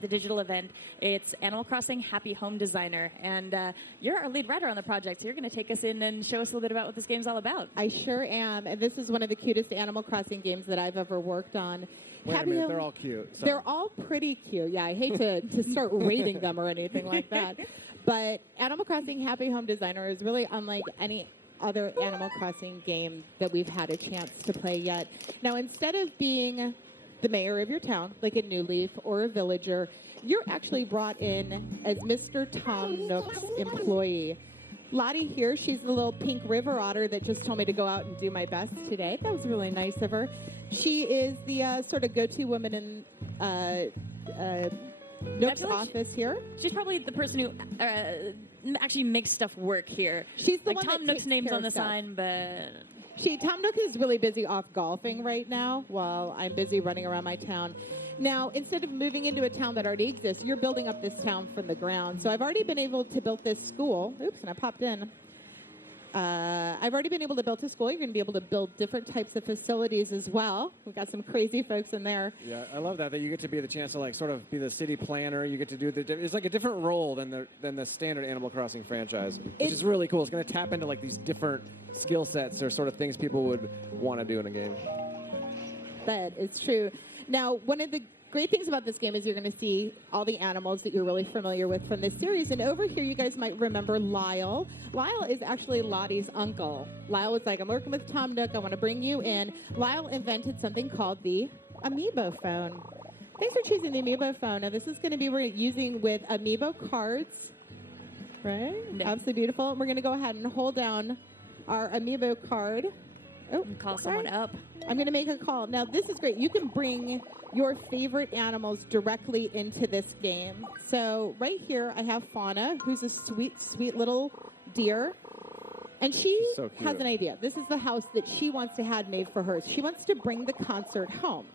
the digital event. It's Animal Crossing Happy Home Designer, and you're our lead writer on the project, so you're going to take us in and show us a little bit about what this game's all about. I sure am, and this is one of the cutest Animal Crossing games that I've ever worked on. Wait a minute, they're all cute. So. They're all pretty cute. Yeah, I hate to start rating them or anything like that, but Animal Crossing Happy Home Designer is really unlike any other Animal Crossing game that we've had a chance to play yet. Now, instead of being the mayor of your town, like a New Leaf or a villager, you're actually brought in as Mr. Tom Nook's employee. Lottie here, she's the little pink river otter that just told me to go out and do my best today. That was really nice of her. She is the sort of go-to woman in Nook's office here. She's probably the person who actually makes stuff work here. She's the like one Tom that Nook's name's on the stuff. sign, but... Tom Nook is really busy off golfing right now while I'm busy running around my town. Now, instead of moving into a town that already exists, you're building up this town from the ground. So I've already been able to build this school. Oops, and I popped in. I've already been able to build a school. You're going to be able to build different types of facilities as well. We've got some crazy folks in there. Yeah, I love that you get to be the chance to like sort of be the city planner. You get to do it's like a different role than the standard Animal Crossing franchise, which is really cool. It's going to tap into like these different skill sets or sort of things people would want to do in a game. That is true. Now, one of the great things about this game is you're going to see all the animals that you're really familiar with from this series. And over here, you guys might remember Lyle. Lyle is actually Lottie's uncle. Lyle was like, I'm working with Tom Nook. I want to bring you in. Lyle invented something called the Amiibo phone. Thanks for choosing the Amiibo phone. Now, this is going to be we're using with Amiibo cards. Right? No. Absolutely beautiful. We're going to go ahead and hold down our Amiibo card. Oh, and call someone up. I'm going to make a call. Now, this is great. You can bring your favorite animals directly into this game. So right here, I have Fauna, who's a sweet, sweet little deer. And she has an idea. This is the house that she wants to have made for her. She wants to bring the concert home.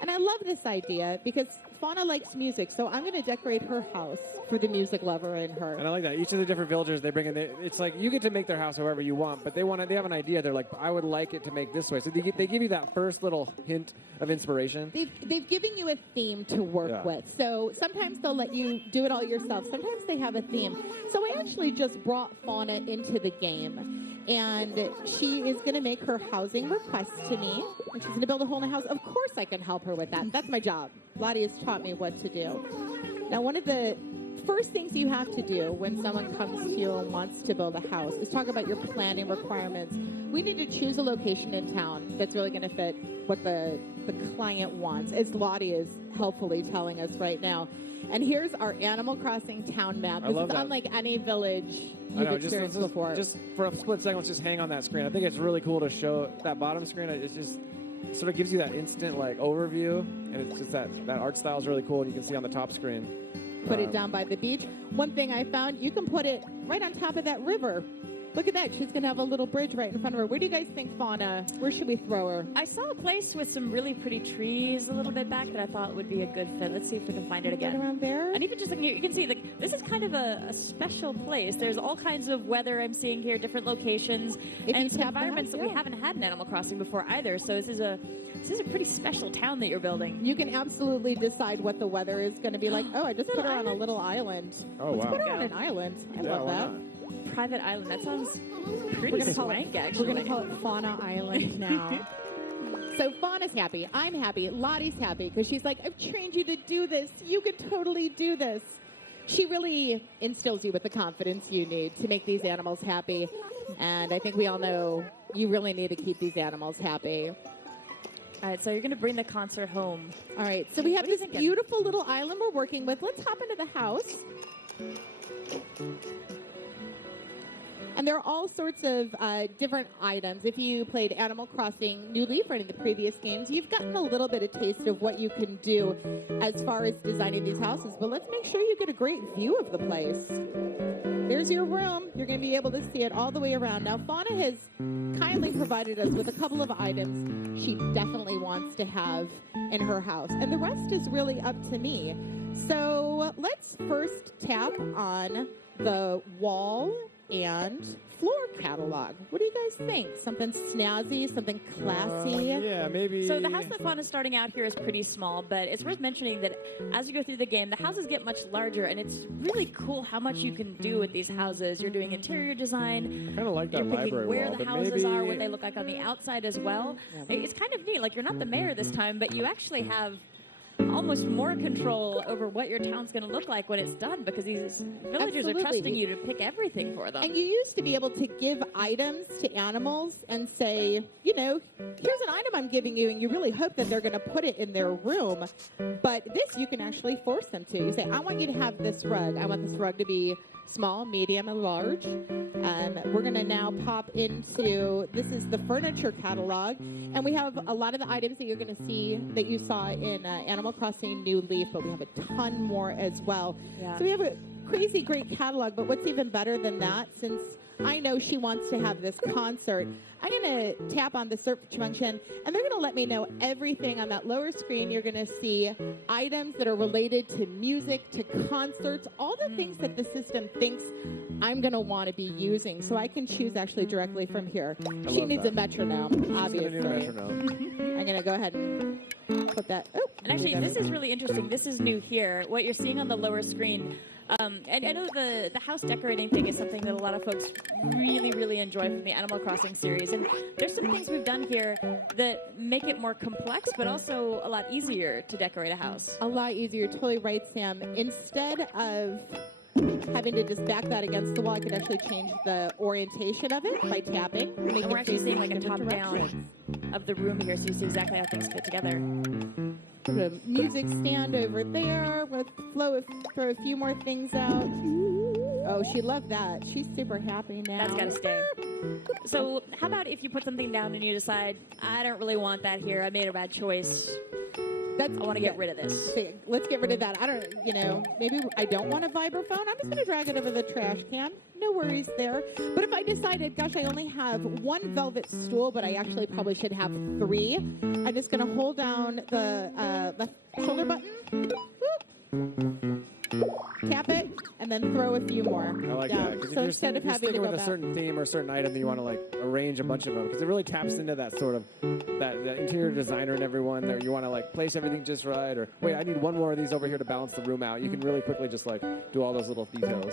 And I love this idea because Fauna likes music, so I'm going to decorate her house for the music lover in her. And I like that. Each of the different villagers they bring in, it's like you get to make their house however you want, but they have an idea. They're like, I would like it to make this way. So they give you that first little hint of inspiration. They've given you a theme to work with. So sometimes they'll let you do it all yourself. Sometimes they have a theme. So I actually just brought Fauna into the game. And she is going to make her housing request to me. And she's going to build a whole new house. Of course I can help her with that. That's my job. Lottie has taught me what to do. Now, one of the first things you have to do when someone comes to you and wants to build a house is talk about your planning requirements. We need to choose a location in town that's really going to fit what the client wants, as Lottie is helpfully telling us right now. And here's our Animal Crossing town map. This is unlike any village you've experienced before. Just for a split second, let's just hang on that screen. I think it's really cool to show that bottom screen. It just sort of gives you that instant like overview, and it's just that art style is really cool. And you can see on the top screen. Put it down by the beach. One thing I found, you can put it right on top of that river. Look at that. She's going to have a little bridge right in front of her. Where do you guys think, Fauna? Where should we throw her? I saw a place with some really pretty trees a little bit back that I thought would be a good fit. Let's see if we can find it again. Right around there? And even just looking here, you can see like this is kind of a special place. There's all kinds of weather I'm seeing here, different locations, and some environments that we haven't had in Animal Crossing before either. So this is a pretty special town that you're building. You can absolutely decide what the weather is going to be like. Oh, I just put her on a little island. Oh, Let's put her on an island. I love that. Private island. That sounds pretty swank, actually. We're going to call it Fauna Island now. So Fauna's happy. I'm happy. Lottie's happy because she's like, I've trained you to do this. You could totally do this. She really instills you with the confidence you need to make these animals happy. And I think we all know you really need to keep these animals happy. All right, so you're going to bring the concert home. All right, so we have this beautiful little island we're working with. Let's hop into the house. And there are all sorts of different items. If you played Animal Crossing New Leaf or any of the previous games, you've gotten a little bit of taste of what you can do as far as designing these houses. But let's make sure you get a great view of the place. There's your room. You're going to be able to see it all the way around. Now, Fauna has kindly provided us with a couple of items she definitely wants to have in her house. And the rest is really up to me. So let's first tap on the wall and floor catalog. What do you guys think? Something snazzy, something classy? Yeah, maybe. So the house that Fawn is starting out here is pretty small, but it's worth mentioning that as you go through the game, the houses get much larger, and it's really cool how much you can do with these houses. You're doing interior design. I kind of like that You're picking library where wall, the but houses maybe... are, what they look like on the outside as well. Yeah. It's kind of neat. Like, you're not the mayor this time, but you actually have almost more control over what your town's going to look like when it's done, because these villagers Absolutely. are trusting you to pick everything for them. And you used to be able to give items to animals and say, you know, here's an item I'm giving you, and you really hope that they're going to put it in their room. But this you can actually force them to. You say, I want you to have this rug. I want this rug to be small, medium, and large. We're going to now pop into, this is the furniture catalog, and we have a lot of the items that you're going to see that you saw in Animal Crossing New Leaf, but we have a ton more as well. Yeah. So we have a crazy great catalog, but what's even better than that, since I know she wants to have this concert, I'm going to tap on the search function, and they're going to let me know everything on that lower screen. You're going to see items that are related to music, to concerts, all the things that the system thinks I'm going to want to be using. So I can choose actually directly from here. She needs a metronome, obviously. I'm going to go ahead and put that. Oh, and actually, this is really interesting. This is new here. What you're seeing on the lower screen. And I know the house decorating thing is something that a lot of folks really, really enjoy from the Animal Crossing series. And there's some things we've done here that make it more complex, but also a lot easier to decorate a house. A lot easier. Totally right, Sam. Instead of having to just back that against the wall, I could actually change the orientation of it by tapping. And we're actually seeing like a top-down of the room here, so you see exactly how things fit together. Put a music stand over there with throw a few more things out. Oh, she loved that. She's super happy now. That's got to stay. So how about if you put something down and you decide, I don't really want that here. I made a bad choice. I want to get rid of this. Let's get rid of that. I don't, maybe I don't want a vibraphone. I'm just going to drag it over the trash can. No worries there. But if I decided, gosh, I only have one velvet stool, but I actually probably should have 3, I'm just going to hold down the left shoulder button. Whoop. Tap it, and then throw a few more. I like down. that. So instead of having to go with a certain theme or a certain item, that you want to like arrange a bunch of them, because it really taps into that sort of that interior designer and everyone. There, you want to like place everything just right, or wait, I need one more of these over here to balance the room out. You can really quickly just like do all those little details.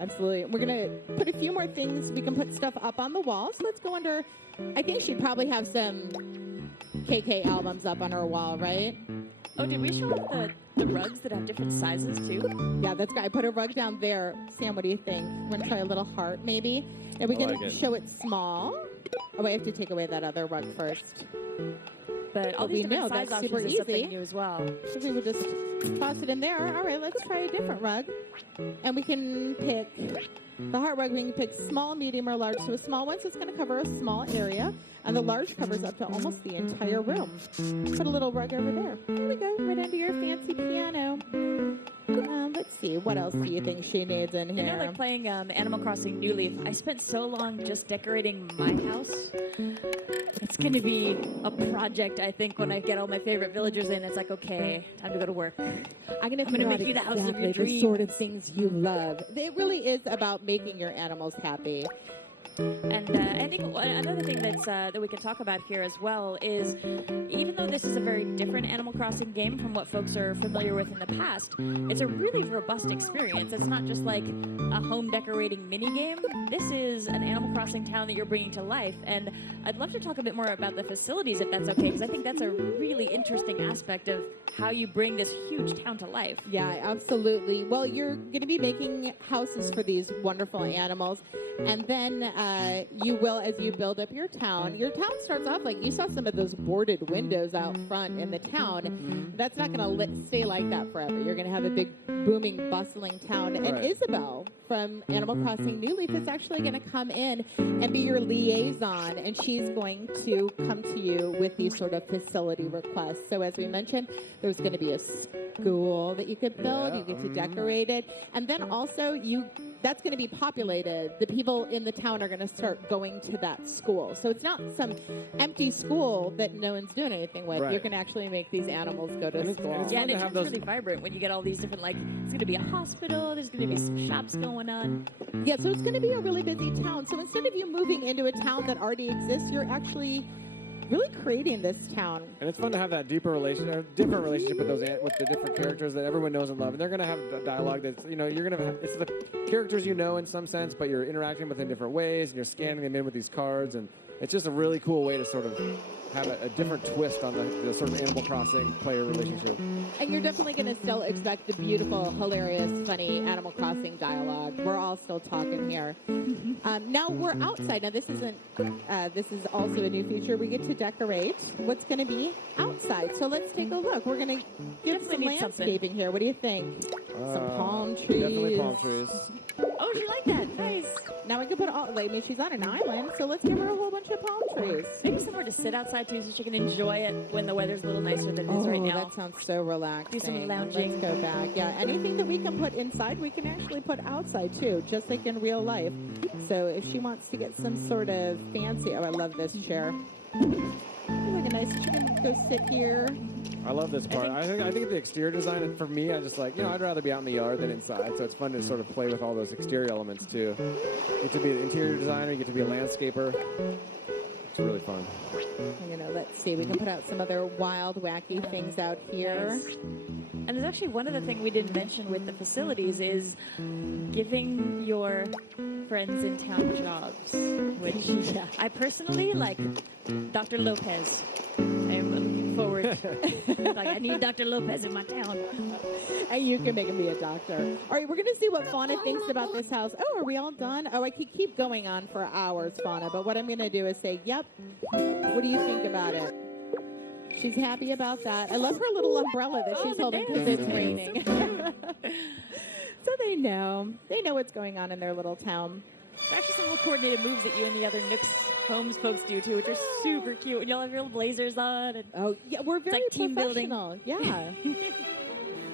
Absolutely. We're going to put a few more things. We can put stuff up on the wall. So let's go under. I think she'd probably have some KK albums up on her wall, right? Oh, did we show off the rugs that have different sizes too? Yeah, that's good. I put a rug down there. Sam, what do you think? We're going to try a little heart maybe. And we can show it small. Oh, I have to take away that other rug first. But all these different size options super is something new as well. So we would just toss it in there. All right, let's try a different rug. And we can pick the heart rug. We can pick small, medium, or large. So a small one, so it's going to cover a small area. And the large covers up to almost the entire room. Put a little rug over there. There we go, right under your fancy piano. Let's see, what else do you think she needs in here? You know, like playing Animal Crossing New Leaf, I spent so long just decorating my house. It's going to be a project, I think, when I get all my favorite villagers in. It's like, okay, time to go to work. I'm going to make you the house of your dreams. The sort of things you love. It really is about making your animals happy. And I think another thing that we can talk about here as well is, even though this is a very different Animal Crossing game from what folks are familiar with in the past, it's a really robust experience. It's not just like a home decorating mini game. This is an Animal Crossing town that you're bringing to life. And I'd love to talk a bit more about the facilities, if that's okay, because I think that's a really interesting aspect of how you bring this huge town to life. Yeah, absolutely. Well, you're going to be making houses for these wonderful animals. And then you will, as you build up your town starts off like you saw some of those boarded windows out front in the town. That's not going to stay like that forever. You're going to have a big, booming, bustling town. And Isabel from Animal Crossing New Leaf is actually going to come in and be your liaison. And she's going to come to you with these sort of facility requests. So as we mentioned, there's going to be a school that you could build. You get to decorate it. And then also that's going to be populated. The people people in the town are going to start going to that school. So it's not some empty school that no one's doing anything with. Right. You can actually make these animals go to school. Yeah, and it's really vibrant when you get all these different, like, it's going to be a hospital, there's going to be some shops going on. Yeah, so it's going to be a really busy town. So instead of you moving into a town that already exists, you're actually really creating this town. And it's fun to have that deeper relationship, different relationship with with the different characters that everyone knows and love. And they're going to have the dialogue that's, you're going to have, it's the characters you know in some sense, but you're interacting with them in different ways, and you're scanning them in with these cards. And it's just a really cool way to sort of have a different twist on the sort of Animal Crossing player relationship. And you're definitely going to still expect the beautiful, hilarious, funny Animal Crossing dialogue. We're all still talking here. Now we're outside. Now this isn't. This is also a new feature. We get to decorate what's going to be outside. So let's take a look. We're going to give some landscaping here. What do you think? Some palm trees. Definitely palm trees. Oh, she like that. Nice. Now we can put all. I mean, she's on an island, so let's give her a whole bunch of palm trees. Maybe somewhere to sit outside too, so she can enjoy it when the weather's a little nicer than it is right now. That sounds so relaxing. Do some lounging. Let's go back. Yeah, anything that we can put inside, we can actually put outside too, just like in real life. So if she wants to get some sort of fancy, oh, I love this chair. Like a nice, she can go sit here. I love this part. I think the exterior design, for me, I just like, I'd rather be out in the yard than inside. So it's fun to sort of play with all those exterior elements too. You get to be an interior designer, you get to be a landscaper. It's really fun. Let's see. We can put out some other wild, wacky things out here. Nice. And there's actually one other thing we didn't mention with the facilities is giving your friends in town jobs, which I personally like. Dr. Lopez. I am looking forward. Like, I need Dr. Lopez in my town. And you can make him be a doctor. All right, we're going to see what Fauna thinks about this house. Oh, are we all done? Oh, I could keep going on for hours, Fauna, but what I'm going to do is say, yep. What do you think about it? She's happy about that. I love her little umbrella that she's holding because it's raining. So they know. They know what's going on in their little town. There's actually some little coordinated moves that you and the other Nooks Homes folks do, too, which are super cute. And y'all have your little blazers on. And oh, yeah, we're very like team professional. Building. Yeah.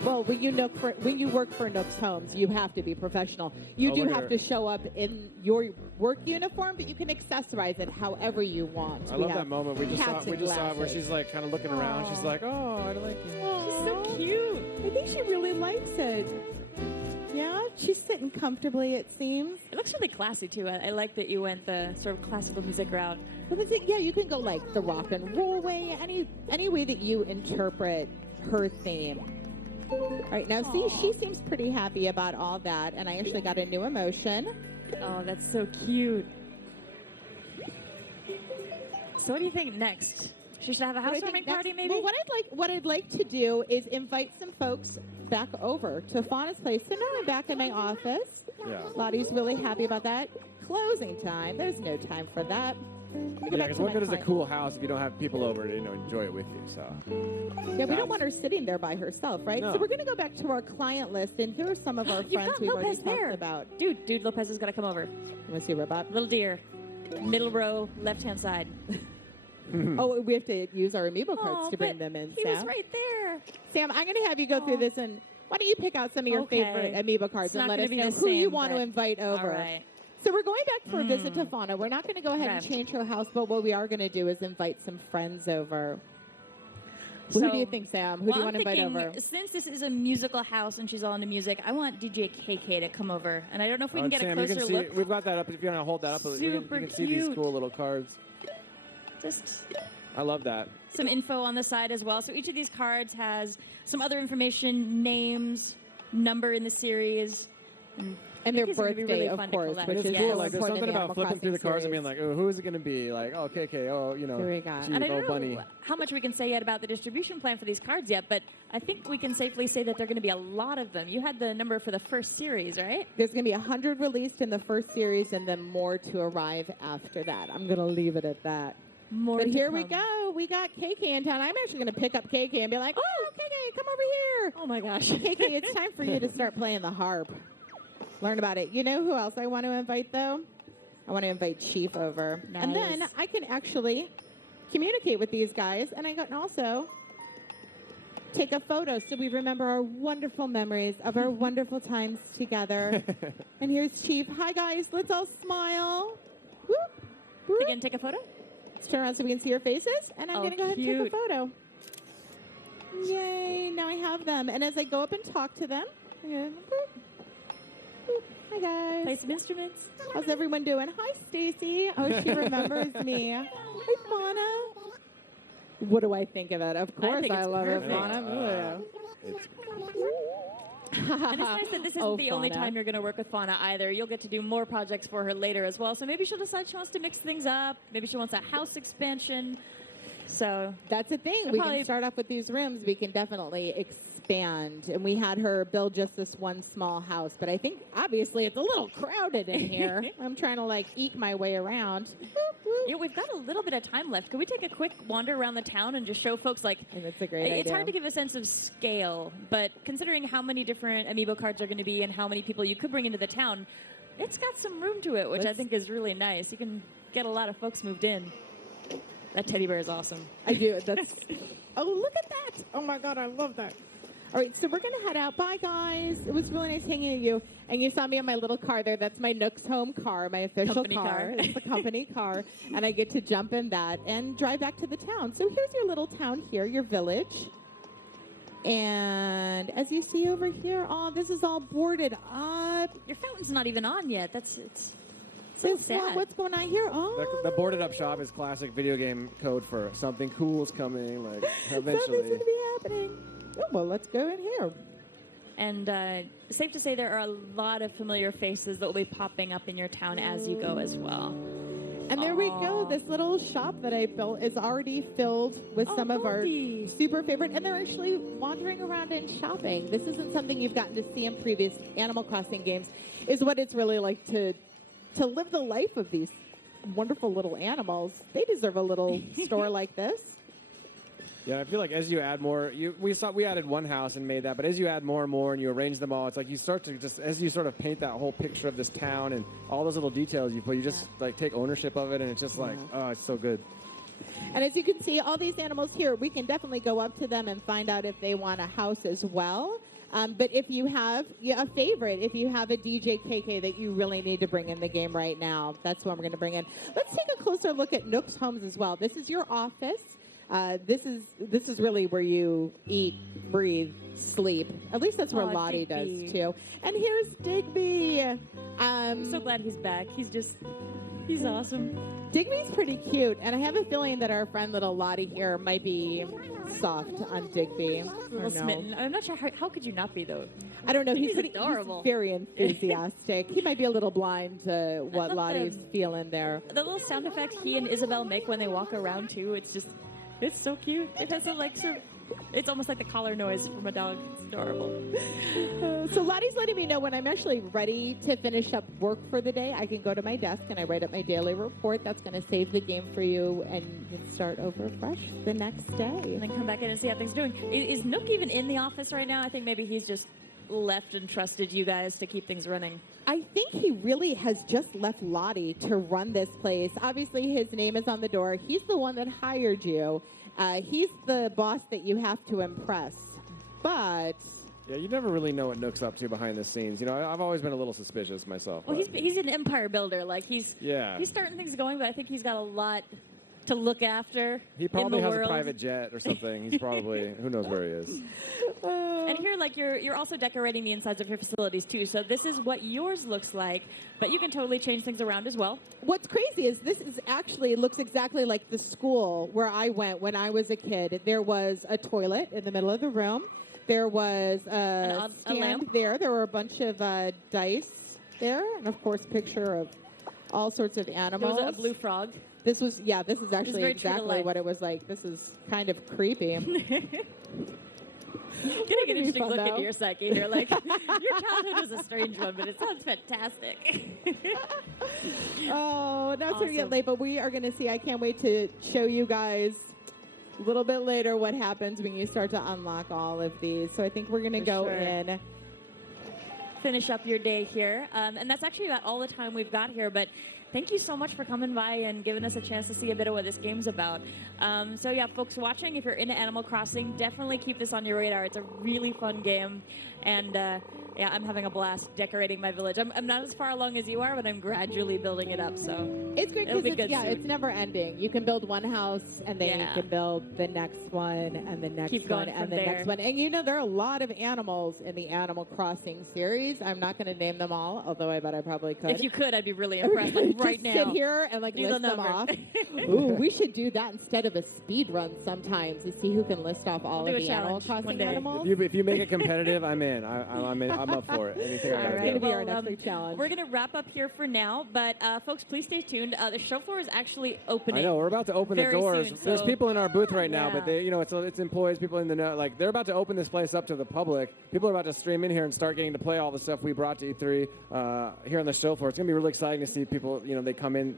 Well, when you work for Nooks Homes, you have to be professional. You do have to show up in your work uniform, but you can accessorize it however you want. I love that moment. We just saw it where she's like kind of looking around. She's like, oh, I like it. She's so cute. I think she really likes it. Yeah, she's sitting comfortably, it seems. It looks really classy, too. I like that you went the sort of classical music route. Well, yeah, you can go like the rock and roll way, any way that you interpret her theme. All right, now see, she seems pretty happy about all that, and I actually got a new emotion. Oh, that's so cute. So what do you think next? She should have a housewarming party, maybe? Well, what I'd like to do is invite some folks back over to Fauna's place. So now I'm back in my office. Yeah. Lottie's really happy about that. Closing time. There's no time for that. Yeah, because what good is a cool house if you don't have people over to enjoy it with you? So. Yeah, we don't want her sitting there by herself, right? No. So we're going to go back to our client list, and here are some of our friends we've already talked about. Dude, Lopez has got to come over. You want to see Robot? Little deer, middle row, left-hand side. Oh, we have to use our Amiibo cards to bring them in, He Sam. was right there. Sam, I'm going to have you go through this, and why don't you pick out some of your favorite Amiibo cards and let us know who you want to invite over. All right. So we're going back for a visit to Fauna. We're not going to go ahead and change her house, but what we are going to do is invite some friends over. So, who do you think, Sam? Who do you want to invite over? Since this is a musical house and she's all into music, I want DJ KK to come over. And I don't know if we can get Sam, a closer look. We've got that up. If you want to hold that up, you can see these cool little cards. I love that. Some info on the side as well. So each of these cards has some other information, names, number in the series. And their birthday, really of course, which is cool. Like, there's something about flipping through the cards and being like, oh, who is it going to be? Like, oh, KK, oh, Here we go. Chief, and I don't know Bunny. how much we can say yet about the distribution plan for these cards yet, but I think we can safely say that there are going to be a lot of them. You had the number for the first series, right? There's going to be 100 released in the first series and then more to arrive after that. I'm going to leave it at that. But here we go. We got KK in town. I'm actually going to pick up KK and be like, oh, KK, come over here. Oh, my gosh. KK, it's time for you to start playing the harp. Learn about it. You know who else I want to invite, though? I want to invite Chief over. Nice. And then I can actually communicate with these guys. And I can also take a photo so we remember our wonderful memories of our wonderful times together. And here's Chief. Hi, guys. Let's all smile. Whoop, whoop. Again, take a photo. Let's turn around so we can see your faces. And I'm going to go ahead and take a photo. Yay. Now I have them. And as I go up and talk to them, boop, boop. Hi, guys. Play some instruments. How's everyone doing? Hi, Stacy. Oh, she remembers me. Hi, Fauna. What do I think of it? Of course I love it, Fauna. And it's nice that this isn't the only time you're going to work with Fauna either. You'll get to do more projects for her later as well. So maybe she'll decide she wants to mix things up. Maybe she wants a house expansion. So that's the thing. We can start off with these rooms. We can definitely expand. And we had her build just this one small house. But I think, obviously, it's a little crowded in here. I'm trying to, like, eke my way around. You know, we've got a little bit of time left. Could we take a quick wander around the town and just show folks, like, that's a great idea. It's hard to give a sense of scale, but considering how many different Amiibo cards are going to be and how many people you could bring into the town, it's got some room to it, which I think is really nice. You can get a lot of folks moved in. That teddy bear is awesome. I do. That's. Oh, look at that. Oh, my God. I love that. All right, so we're going to head out. Bye, guys. It was really nice hanging with you. And you saw me on my little car there. That's my Nook's home car, my official car. It's the company car. And I get to jump in that and drive back to the town. So here's your little town here, your village. And as you see over here, oh, this is all boarded up. Your fountain's not even on yet. It's so sad. What's going on here? Oh, the boarded up shop is classic video game code for something cool's coming. Like eventually, something's going to be happening. Oh, well, let's go in here. And safe to say there are a lot of familiar faces that will be popping up in your town as you go as well. And there we go. This little shop that I built is already filled with some of our super favorite. And they're actually wandering around and shopping. This isn't something you've gotten to see in previous Animal Crossing games. Is what it's really like to live the life of these wonderful little animals. They deserve a little store like this. Yeah, I feel like as you add more, we added one house and made that, but as you add more and more and you arrange them all, it's like you start to just, as you sort of paint that whole picture of this town and all those little details you put, you just like take ownership of it, and it's just like, oh, it's so good. And as you can see, all these animals here, we can definitely go up to them and find out if they want a house as well. But if you have a favorite, if you have a DJ KK that you really need to bring in the game right now, that's what we're going to bring in. Let's take a closer look at Nook's homes as well. This is your office. This is really where you eat, breathe, sleep. At least that's where Lottie does too. And here's Digby. I'm so glad he's back. He's awesome. Digby's pretty cute, and I have a feeling that our friend little Lottie here might be soft on Digby. A little smitten. I'm not sure how could you not be though. I don't know. He's adorable. He's very enthusiastic. He might be a little blind to what Lottie's feeling there. The little sound effect he and Isabel make when they walk around too. It's so cute. It has it's almost like the collar noise from a dog. It's adorable. So Lottie's letting me know when I'm actually ready to finish up work for the day. I can go to my desk and I write up my daily report. That's going to save the game for you, and you can start over fresh the next day. And then come back in and see how things are doing. Is Nook even in the office right now? I think maybe he's just left and trusted you guys to keep things running. I think he really has just left Lottie to run this place. Obviously, his name is on the door. He's the one that hired you. He's the boss that you have to impress. But yeah, you never really know what Nook's up to behind the scenes. You know, I've always been a little suspicious myself. Well, he's an empire builder. Like he's starting things going, but I think he's got a lot to look after. He probably has a private jet or something. He's probably who knows where he is. And here, like you're also decorating the insides of your facilities too. So this is what yours looks like, but you can totally change things around as well. What's crazy is this is actually looks exactly like the school where I went when I was a kid. There was a toilet in the middle of the room. There was a stand there. There were a bunch of dice there, and of course, picture of all sorts of animals. There was a blue frog. This is actually exactly what it was like. This is kind of creepy. Getting an interesting look into your psyche here. Like, your childhood was a strange one, but it sounds fantastic. Oh, not so yet late, but we are going to see. I can't wait to show you guys a little bit later what happens when you start to unlock all of these. So I think we're going to go in. Finish up your day here. And that's actually about all the time we've got here. But thank you so much for coming by and giving us a chance to see a bit of what this game's about. So yeah, folks watching, if you're into Animal Crossing, definitely keep this on your radar. It's a really fun game, and yeah, I'm having a blast decorating my village. I'm not as far along as you are, but I'm gradually building it up. So it's great because it's never ending. You can build one house, and then you can build the next one, and the next one, and the next one. And there are a lot of animals in the Animal Crossing series. I'm not going to name them all, although I bet I probably could. If you could, I'd be really impressed. Right now, sit here and list them off. Ooh, we should do that instead of a speed run sometimes to see who can list off all of the Animal Crossing animals. If you make it competitive, I'm in. I'm up for it. Anything I gotta do. It's going to be our next week challenge. We're going to wrap up here for now, but folks, please stay tuned. The show floor is actually opening. I know we're about to open the doors. Soon, There's people in our booth right now, but they, it's employees, people in the know. Like they're about to open this place up to the public. People are about to stream in here and start getting to play all the stuff we brought to E3 here on the show floor. It's going to be really exciting to see people. They come in,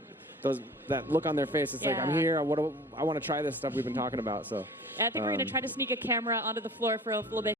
that look on their face. It's like I'm here. I want to try this stuff we've been talking about. So I think we're going to try to sneak a camera onto the floor for a little bit.